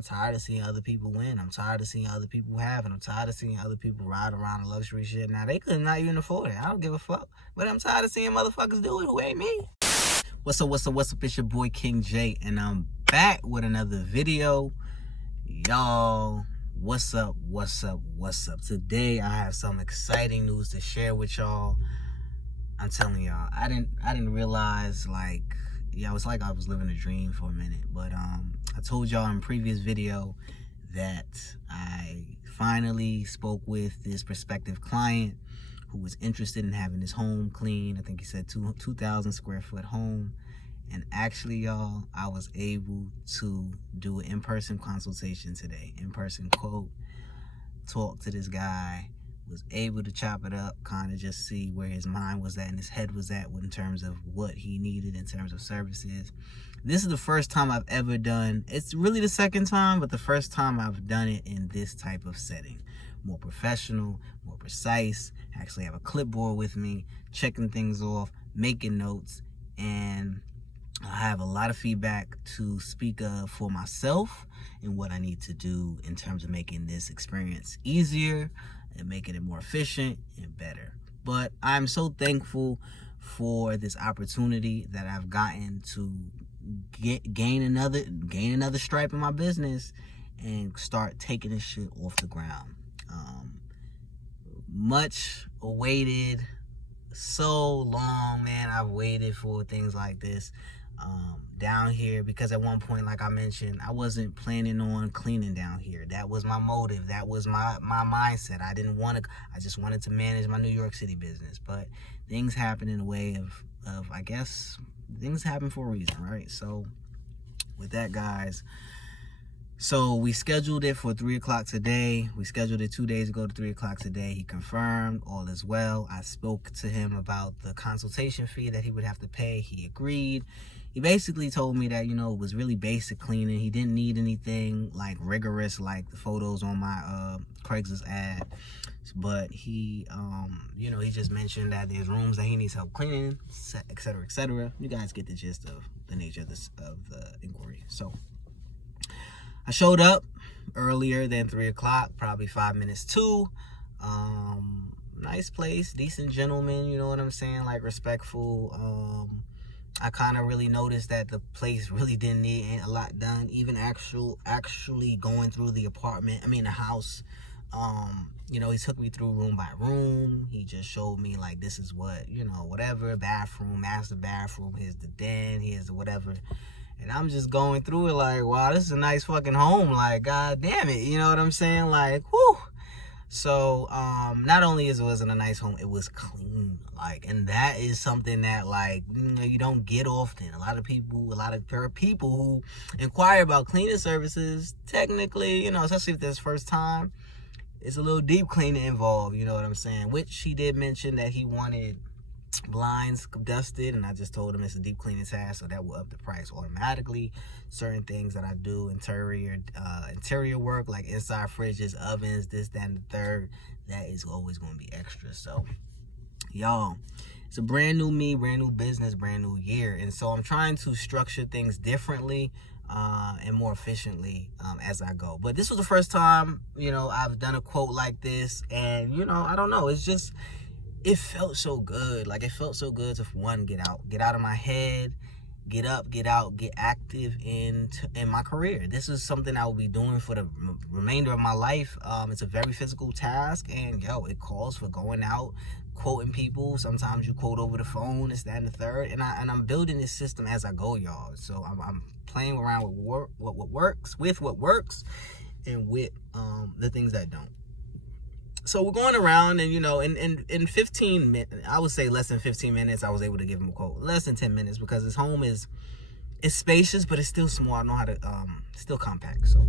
I'm tired of seeing other people win. I'm tired of seeing other people have, and I'm tired of seeing other people ride around in luxury shit. Now, they could not even afford it. I don't give a fuck. But I'm tired of seeing motherfuckers do it who ain't me. What's up? It's your boy King J, and I'm back with another video. Y'all, what's up? Today, I have some exciting news to share with y'all. I'm telling y'all, I didn't realize, it's like I was living a dream for a minute. But I told y'all in a previous video that I finally spoke with this prospective client who was interested in having his home cleaned. I think he said 2,000 square foot home. And actually, y'all, I was able to do an in-person consultation today. In-person quote, talk to this guy, was able to chop it up, kind of just see where his mind was at and his head was at in terms of what he needed in terms of services. This is the first time I've ever done, it's really the second time, but the first time I've done it in this type of setting. More professional, more precise. I actually have a clipboard with me, checking things off, making notes, and I have a lot of feedback to speak of for myself and what I need to do in terms of making this experience easier and making it more efficient and better. But I'm so thankful for this opportunity that I've gotten to gain another stripe in my business and start taking this shit off the ground. Much awaited, so long, man. I've waited for things like this down here, because at one point, like I mentioned, I wasn't planning on cleaning down here. That was my motive. That was my mindset. I just wanted to manage my New York City business. But things happen in a way of I guess things happen for a reason, right? So with that, guys, so we scheduled it for 3 o'clock today. We scheduled it 2 days ago to 3 o'clock today. He confirmed all is well. I spoke to him about the consultation fee that he would have to pay. He agreed. He basically told me that, it was really basic cleaning. He didn't need anything like rigorous like the photos on my Craigslist ad. But he, he just mentioned that there's rooms that he needs help cleaning, et cetera, et cetera. You guys get the gist of the nature of the inquiry. So I showed up earlier than 3 o'clock, probably 5 minutes to. Nice place, decent gentleman, you know what I'm saying, like respectful. I kind of really noticed that the place really didn't need a lot done. Even actually going through the house. He took me through room by room. He just showed me like, this is what, whatever, bathroom, master bathroom, here's the den, here's the whatever. And I'm just going through it like, wow, this is a nice fucking home. Like, god damn it, you know what I'm saying? Like, whew. So, not only was it a nice home, it was clean. Like, and that is something that, like, you don't get often. A lot of people who inquire about cleaning services, technically, especially if there's first time, it's a little deep cleaning involved, you know what I'm saying? Which he did mention that he wanted blinds dusted, and I just told him it's a deep cleaning task, so that will up the price automatically. Certain things that I do, interior work, like inside fridges, ovens, this, that, and the third, that is always going to be extra. So y'all, it's a brand new me, brand new business, brand new year, and so I'm trying to structure things differently and more efficiently as I go. But this was the first time I've done a quote like this, and I don't know, it felt so good. Like, it felt so good to, one, get out of my head, get up, get out, get active in my career. This is something I will be doing for the remainder of my life. It's a very physical task, and it calls for going out, quoting people. Sometimes you quote over the phone, this, that, and the third. And I'm building this system as I go, y'all. So I'm playing around with what works, and with the things that don't. So we're going around, and in 15 minutes, I would say less than 15 minutes, I was able to give him a quote. Less than 10 minutes, because his home is spacious, but it's still small. I know how to still compact. So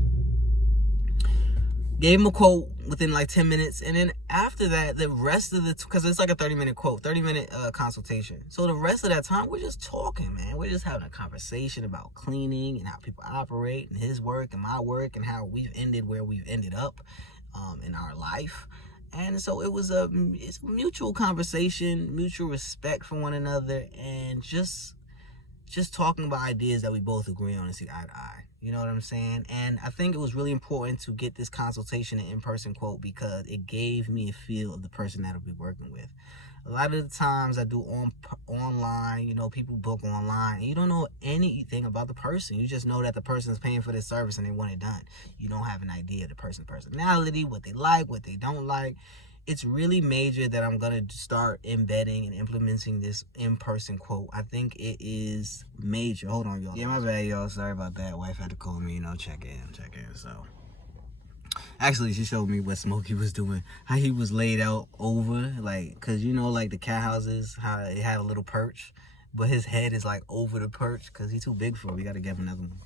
gave him a quote within like 10 minutes, and then after that, the rest of because it's like a 30-minute quote, 30-minute consultation. So the rest of that time, we're just talking, man. We're just having a conversation about cleaning and how people operate, and his work and my work, and how we've ended where we've ended up in our life. And so it's a mutual conversation, mutual respect for one another, and just talking about ideas that we both agree on and see eye to eye. You know what I'm saying? And I think it was really important to get this consultation and in-person quote because it gave me a feel of the person that I'll be working with. A lot of the times I do online, you know, people book online, and you don't know anything about the person. You just know that the person is paying for this service and they want it done. You don't have an idea of the person's personality, what they like, what they don't like. It's really major that I'm going to start embedding and implementing this in-person quote. I think it is major. Hold on, y'all. Yeah, my bad, y'all. Sorry about that. Wife had to call me, you know, check in. So, actually, she showed me what Smokey was doing. How he was laid out over, like, because, you know, like the cat houses, how they have a little perch. But his head is, like, over the perch because he's too big for it. We got to get him another one.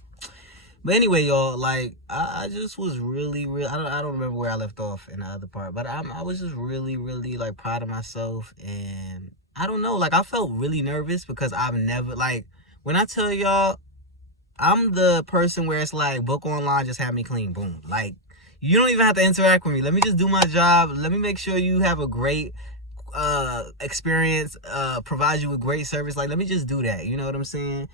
But anyway, y'all, like, I just was really, I don't remember where I left off in the other part, but I was just really, like, proud of myself, and I don't know, like, I felt really nervous because I've never, like, when I tell y'all, I'm the person where it's like, book online, just have me clean, boom. Like, you don't even have to interact with me. Let me just do my job. Let me make sure you have a great experience, provide you with great service. Like, let me just do that, you know what I'm saying?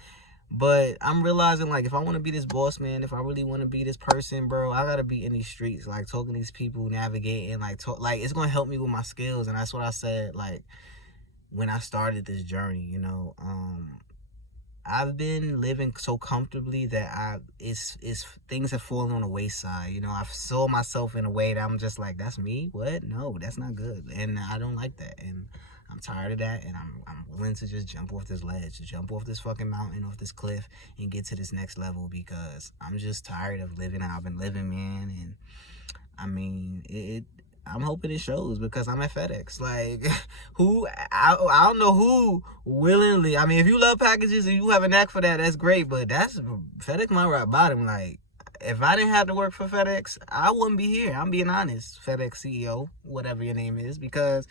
But I'm realizing, like, if I want to be this boss man, if I really want to be this person, bro, I got to be in these streets, like, talking to these people, navigating, like, it's going to help me with my skills. And that's what I said, like, when I started this journey, you know. I've been living so comfortably that it's things have fallen on the wayside. You know, I saw myself in a way that I'm just like, that's me? What? No, that's not good. And I don't like that. And I'm tired of that, and I'm willing to just jump off this ledge, jump off this fucking mountain, off this cliff, and get to this next level because I'm just tired of living how I've been living, man. And I mean, I'm hoping it shows because I'm at FedEx. Like, I don't know who willingly. I mean, if you love packages and you have a knack for that, that's great. But that's FedEx my rock bottom. Like, if I didn't have to work for FedEx, I wouldn't be here. I'm being honest, FedEx CEO, whatever your name is, because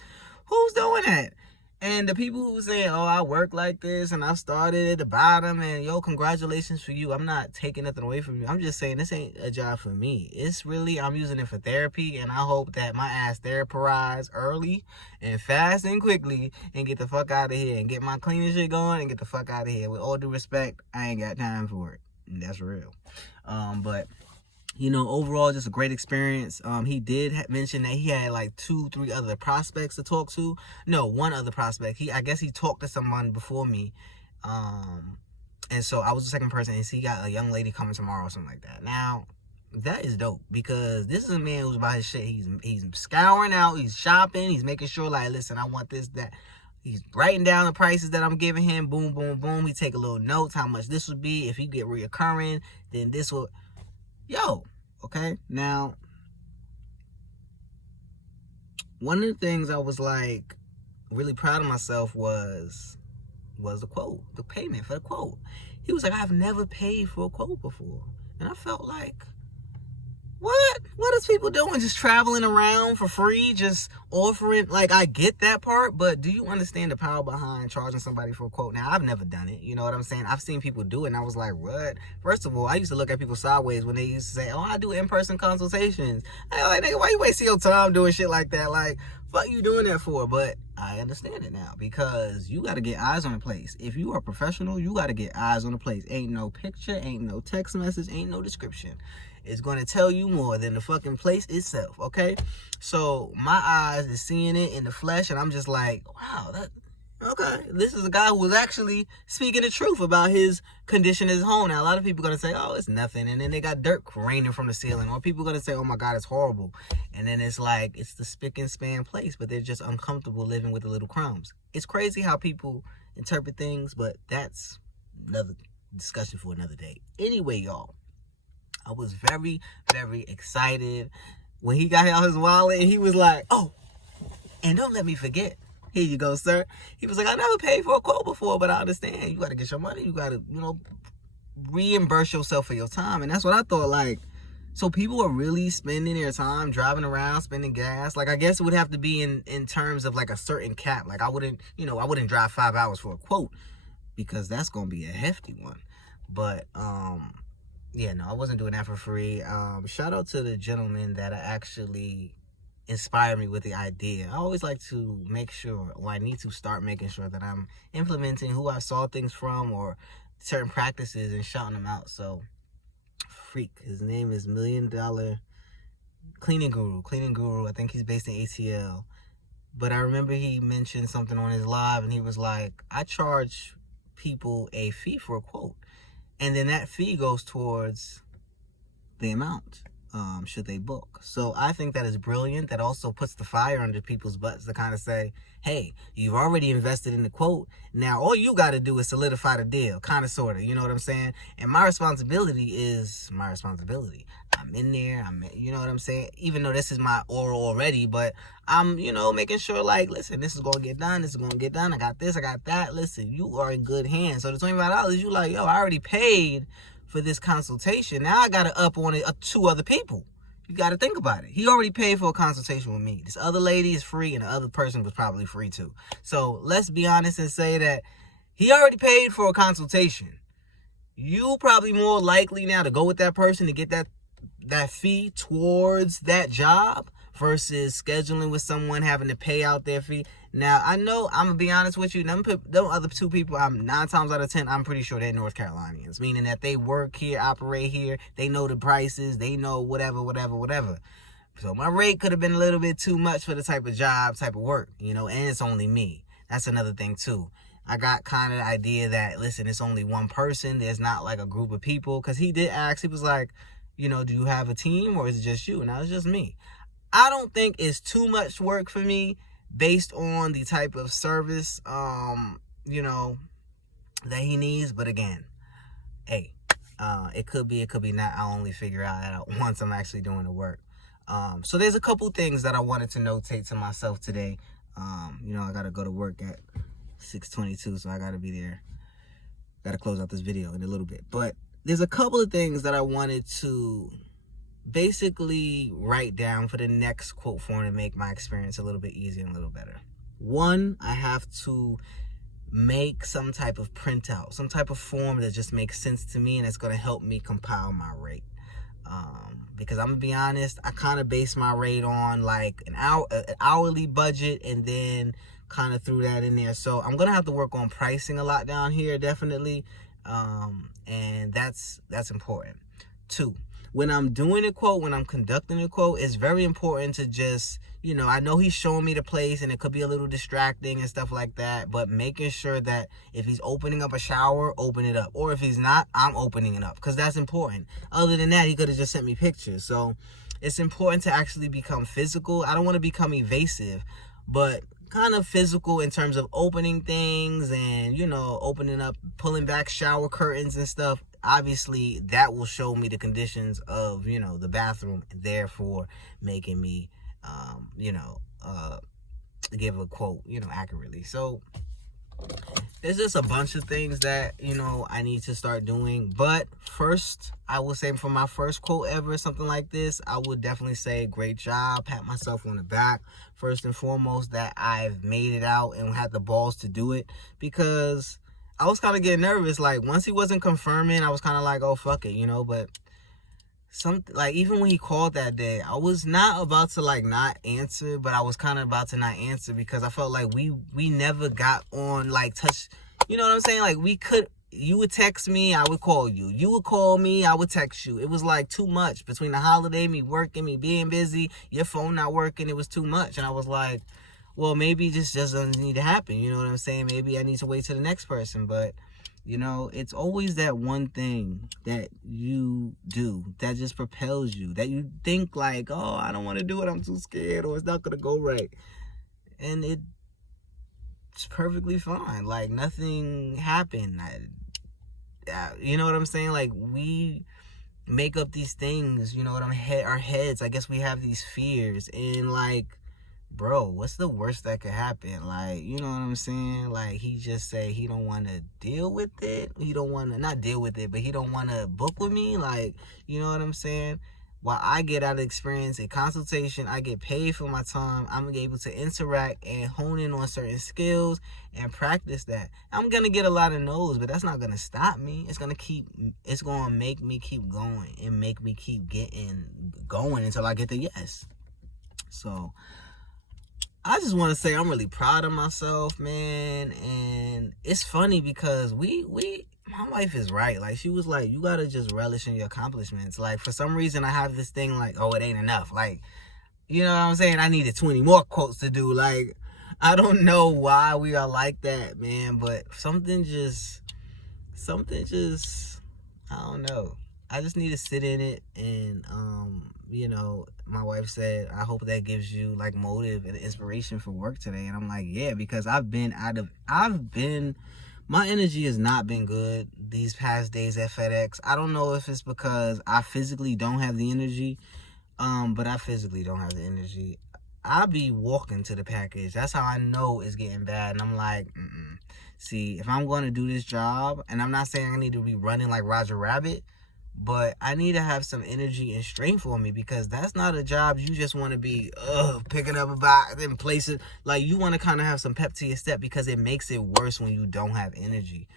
who's doing that? And the people who say, oh, I work like this and I started at the bottom and yo, congratulations for you. I'm not taking nothing away from you. I'm just saying this ain't a job for me. It's really, I'm using it for therapy, and I hope that my ass therapized early and fast and quickly and get the fuck out of here and get my cleaning shit going and get the fuck out of here. With all due respect, I ain't got time for it. And that's real. But you know, overall, just a great experience. He did mention that he had like 2-3 other prospects to talk to. No, one other prospect. I guess he talked to someone before me. And so I was the second person, and he got a young lady coming tomorrow or something like that. Now, that is dope because this is a man who's about his shit. He's scouring out, he's shopping, he's making sure, like, listen, I want this, that. He's writing down the prices that I'm giving him. Boom, boom, boom. He take a little notes how much this would be. If he get reoccurring, then this will... Yo, okay, now, one of the things I was, like, really proud of myself was the quote, the payment for the quote. He was like, I've never paid for a quote before. And I felt like, what is people doing? Just traveling around for free, just offering? Like, I get that part, but do you understand the power behind charging somebody for a quote? Now, I've never done it, you know what I'm saying? I've seen people do it, and I was like, what? First of all, I used to look at people sideways when they used to say, oh, I do in-person consultations. I was like, nigga, why you wasting your time doing shit like that? Like, fuck you doing that for? But I understand it now because you got to get eyes on the place. If you are a professional, you got to get eyes on the place. Ain't no picture, ain't no text message, ain't no description. It's going to tell you more than the fucking place itself, okay? So my eyes is seeing it in the flesh, and I'm just like, wow, okay. This is a guy who was actually speaking the truth about his condition in his home. Now, a lot of people are going to say, oh, it's nothing, and then they got dirt raining from the ceiling, or people are going to say, oh, my God, it's horrible. And then it's like, it's the spick and span place, but they're just uncomfortable living with the little crumbs. It's crazy how people interpret things, but that's another discussion for another day. Anyway, y'all. I was very, very excited when he got out his wallet and he was like, oh, and don't let me forget. Here you go, sir. He was like, I never paid for a quote before, but I understand. You got to get your money. You got to, reimburse yourself for your time. And that's what I thought, like, so people are really spending their time driving around, spending gas. Like, I guess it would have to be in terms of, like, a certain cap. Like, I wouldn't drive 5 hours for a quote because that's going to be a hefty one. But, yeah, no, I wasn't doing that for free. Shout out to the gentleman that actually inspired me with the idea. I always like to make sure, or I need to start making sure that I'm implementing who I saw things from or certain practices and shouting them out. So freak. His name is $1 Million Cleaning Guru. I think he's based in ATL. But I remember he mentioned something on his live, and he was like, I charge people a fee for a quote. And then that fee goes towards the amount, should they book. So I think that is brilliant. That also puts the fire under people's butts to kind of say, hey, you've already invested in the quote. Now all you got to do is solidify the deal, kind of, sort of. You know what I'm saying? And my responsibility is my responsibility. I'm in there. You know what I'm saying? Even though this is my oral already, but I'm, making sure, like, listen, this is going to get done. This is going to get done. I got this. I got that. Listen, you are in good hands. So the $25, you like, yo, I already paid for this consultation. Now I got to up on it 2 other people. You got to think about it. He already paid for a consultation with me. This other lady is free, and the other person was probably free too. So let's be honest and say that he already paid for a consultation. You probably more likely now to go with that person to get that fee towards that job versus scheduling with someone, having to pay out their fee. Now, I know, I'm going to be honest with you, them other 2 people, 9 times out of 10, I'm pretty sure they're North Carolinians, meaning that they work here, operate here, they know the prices, they know whatever. So my rate could have been a little bit too much for the type of job, type of work, and it's only me. That's another thing too. I got kind of the idea that, listen, it's only one person, there's not like a group of people, because he did ask, he was like, do you have a team or is it just you? And it's just me. I don't think it's too much work for me based on the type of service, that he needs. But again, hey, it could be not. I'll only figure out that once I'm actually doing the work. So there's a couple things that I wanted to notate to myself today. I got to go to work at 6:22, so I got to be there. Got to close out this video in a little bit. But there's a couple of things that I wanted to basically write down for the next quote form to make my experience a little bit easier and a little better. One, I have to make some type of printout, some type of form that just makes sense to me and it's going to help me compile my rate. Because I'm going to be honest, I kind of base my rate on like an hourly budget and then kind of threw that in there. So I'm going to have to work on pricing a lot down here, definitely. And that's important. 2, when I'm doing a quote, when I'm conducting a quote, it's very important to just, I know he's showing me the place and it could be a little distracting and stuff like that, but making sure that if he's opening up a shower, open it up. Or if he's not, I'm opening it up because that's important. Other than that, he could have just sent me pictures. So it's important to actually become physical. I don't want to become evasive, but kind of physical in terms of opening things and, opening up, pulling back shower curtains and stuff. Obviously, that will show me the conditions of, the bathroom, therefore making me, give a quote, accurately. So there's just a bunch of things that, I need to start doing. But first, I will say for my first quote ever, something like this, I would definitely say great job, pat myself on the back. First and foremost, that I've made it out and had the balls to do it, because I was kind of getting nervous. Like, once he wasn't confirming, I was kind of like, oh, fuck it, but even when he called that day, I was not about to not answer, but I was kind of about to not answer because I felt like we never got on touch. You know what I'm saying? Like, you would text me, I would call you. You would call me, I would text you. It was too much between the holiday, me working, me being busy, your phone not working. It was too much. And I was like, well, maybe this just doesn't need to happen. You know what I'm saying? Maybe I need to wait to the next person. But, it's always that one thing that you do that just propels you, that you think oh, I don't want to do it, I'm too scared, or it's not going to go right. And it's perfectly fine. Nothing happened. You know what I'm saying? We make up these things, our heads, I guess we have these fears. And bro, what's the worst that could happen? You know what I'm saying? He just say he don't want to deal with it. He don't want to, not deal with it, but he don't want to book with me. You know what I'm saying? While I get out of experience a consultation, I get paid for my time. I'm able to interact and hone in on certain skills and practice that. I'm going to get a lot of no's, but that's not going to stop me. It's going to make me keep going and make me keep getting going until I get the yes. So I just want to say I'm really proud of myself, man. And it's funny because we my wife is right. Like, she was like, you gotta just relish in your accomplishments. Like, for some reason, I have this thing like, oh, it ain't enough. Like, you know what I'm saying? I needed 20 more quotes to do. Like, I don't know why we are like that, man, but something just, I don't know. I just need to sit in it, and you know, my wife said, I hope that gives you like motive and inspiration for work today. And I'm like, yeah, because my energy has not been good these past days at FedEx. I don't know if it's because I physically don't have the energy, but I physically don't have the energy. I be walking to the package. That's how I know it's getting bad. And I'm like, see, if I'm going to do this job, and I'm not saying I need to be running like Roger Rabbit, but I need to have some energy and strength for me, because that's not a job you just want to be picking up a box and placing. Like, you want to kind of have some pep to your step, because it makes it worse when you don't have energy.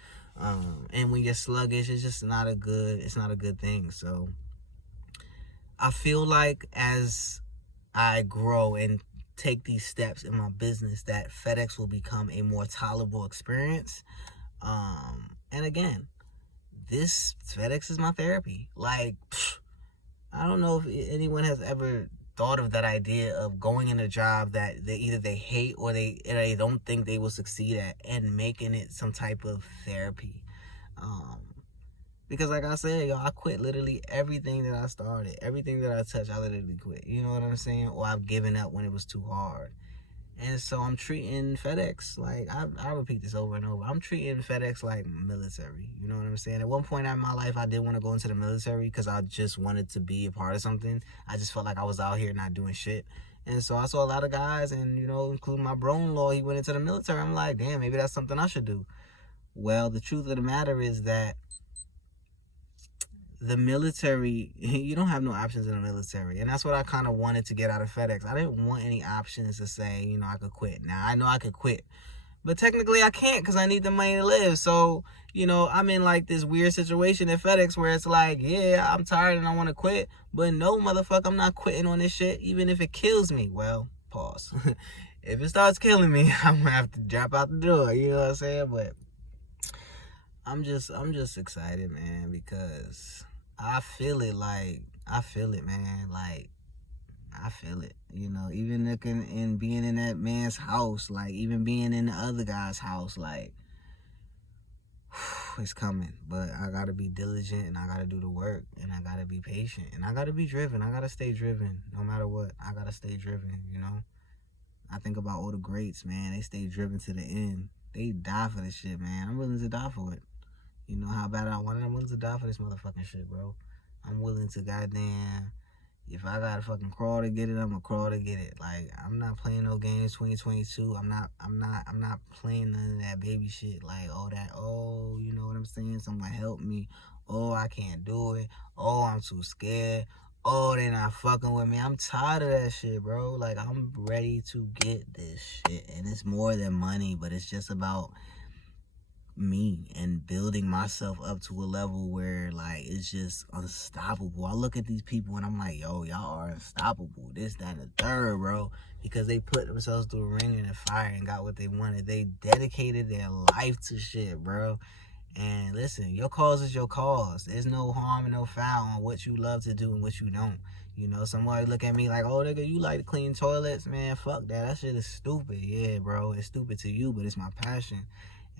And when you're sluggish, it's not a good thing. So I feel like as I grow and take these steps in my business, that FedEx will become a more tolerable experience. And again, this FedEx is my therapy. Like, I don't know if anyone has ever thought of that idea of going in a job that they hate, or they don't think they will succeed at, and making it some type of therapy. Because like I said, I quit literally everything that I started. Everything that I touched, I literally quit. You know what I'm saying? Or I've given up when it was too hard. And so I'm treating FedEx like, I repeat this over and over, I'm treating FedEx like military. You know what I'm saying? At one point in my life, I did want to go into the military because I just wanted to be a part of something. I just felt like I was out here not doing shit. And so I saw a lot of guys, and, you know, including my bro-in-law, he went into the military. I'm like, damn, maybe that's something I should do. Well, the truth of the matter is that the military, you don't have no options in the military. And that's what I kind of wanted to get out of FedEx. I didn't want any options to say, you know, I could quit. Now, I know I could quit, but technically I can't, because I need the money to live. So, you know, I'm in like this weird situation at FedEx where it's like, yeah, I'm tired and I want to quit, but no, motherfucker, I'm not quitting on this shit, even if it kills me. Well, pause. If it starts killing me, I'm gonna have to drop out the door. You know what I'm saying? But I'm just excited, man, because I feel it, man. Like, I feel it, you know, even looking and being in that man's house, like, even being in the other guy's house, like, it's coming. But I gotta be diligent, and I gotta do the work, and I gotta be patient, and I gotta be driven. I gotta stay driven no matter what. I gotta stay driven, you know. I think about all the greats, man. They stay driven to the end. They die for this shit, man. I'm willing to die for it. You know how bad I want it? I'm willing to die for this motherfucking shit, bro. I'm willing to goddamn, if I gotta fucking crawl to get it, I'm gonna crawl to get it. Like, I'm not playing no games 2022. I'm not playing none of that baby shit. Like, you know what I'm saying? Someone help me. Oh, I can't do it. Oh, I'm too scared. Oh, they not fucking with me. I'm tired of that shit, bro. Like, I'm ready to get this shit. And it's more than money, but it's just about me and building myself up to a level where, like, it's just unstoppable. I look at these people and I'm like, yo, y'all are unstoppable. This, that, and the third, bro. Because they put themselves through a ring and a fire and got what they wanted. They dedicated their life to shit, bro. And listen, your cause is your cause. There's no harm and no foul on what you love to do and what you don't. You know, somebody look at me like, oh, nigga, you like to clean toilets? Man, fuck that. That shit is stupid. Yeah, bro, it's stupid to you, but it's my passion.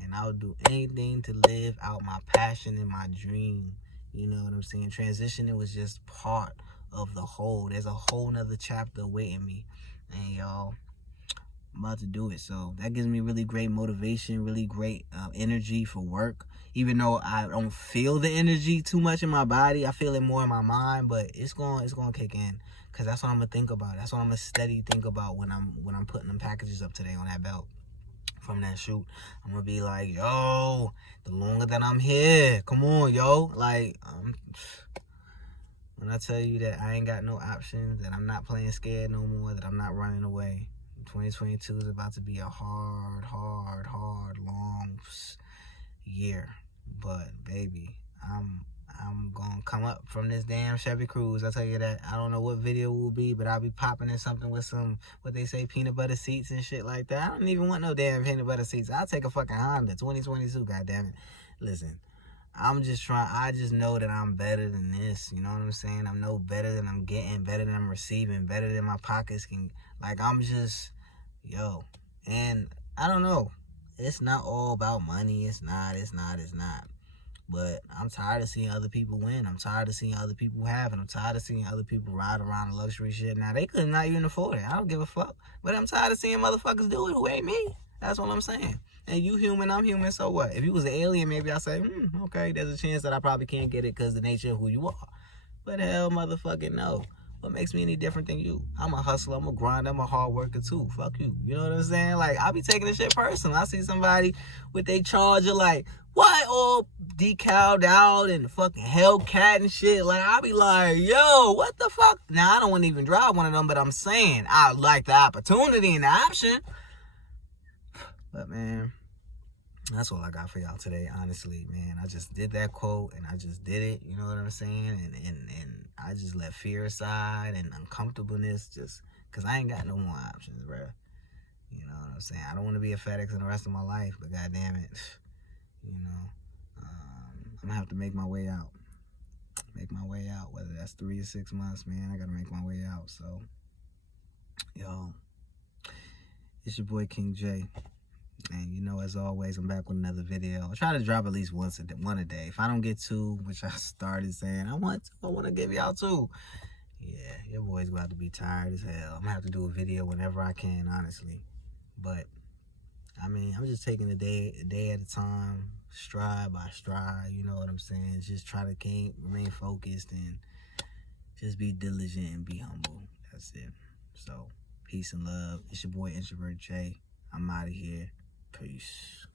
And I would do anything to live out my passion and my dream. You know what I'm saying? Transitioning was just part of the whole. There's a whole nother chapter waiting me. And y'all, I'm about to do it. So that gives me really great motivation, really great energy for work. Even though I don't feel the energy too much in my body, I feel it more in my mind, but it's going to kick in, because that's what I'm going to think about. That's what I'm going to steady think about when I'm putting them packages up today on that belt from that shoot. I'm going to be like, yo, the longer that I'm here, come on, yo. Like, when I tell you that I ain't got no options, that I'm not playing scared no more, that I'm not running away, 2022 is about to be a hard, long year. But baby, I'm gonna come up from this damn Chevy Cruze. I tell you that. I don't know what video will be, but I'll be popping in something with some, what they say, peanut butter seats and shit like that. I don't even want no damn peanut butter seats. I'll take a fucking Honda 2022. Goddamn it. Listen, I'm just trying. I just know that I'm better than this. You know what I'm saying? I'm no better than I'm getting, better than I'm receiving, better than my pockets can. Like, I'm just, yo. And I don't know. It's not all about money. It's not. But I'm tired of seeing other people win. I'm tired of seeing other people have it. I'm tired of seeing other people ride around in luxury shit. Now, they could not even afford it. I don't give a fuck. But I'm tired of seeing motherfuckers do it who ain't me. That's what I'm saying. And you human, I'm human, so what? If you was an alien, maybe I say, okay, there's a chance that I probably can't get it because of the nature of who you are. But hell motherfucking no. What makes me any different than you? I'm a hustler, I'm a grinder, I'm a hard worker too. Fuck you. You know what I'm saying? Like, I be taking this shit personal. I see somebody with their charger like, what? All decaled out and fucking Hellcat and shit. Like, I be like, yo, what the fuck? Now, I don't want to even drive one of them, but I'm saying I like the opportunity and the option. But, man, that's all I got for y'all today, honestly, man. I just did that quote, and I just did it, you know what I'm saying? And I just let fear aside and uncomfortableness just, because I ain't got no more options, bro. You know what I'm saying? I don't want to be a FedEx in the rest of my life, but goddamn it, you know, I'm going to have to make my way out. Whether that's 3 or 6 months, man, I got to make my way out. So, yo, it's your boy King J. And you know, as always, I'm back with another video. I try to drop at least one a day. If I don't get 2, which I started saying I want to give y'all 2. Yeah, your boy's about to be tired as hell. I'm gonna have to do a video whenever I can, honestly. But I mean, I'm just taking a day at a time, stride by stride. You know what I'm saying? Just try to remain focused and just be diligent and be humble. That's it. So, peace and love. It's your boy Introvert J. I'm out of here. Peace.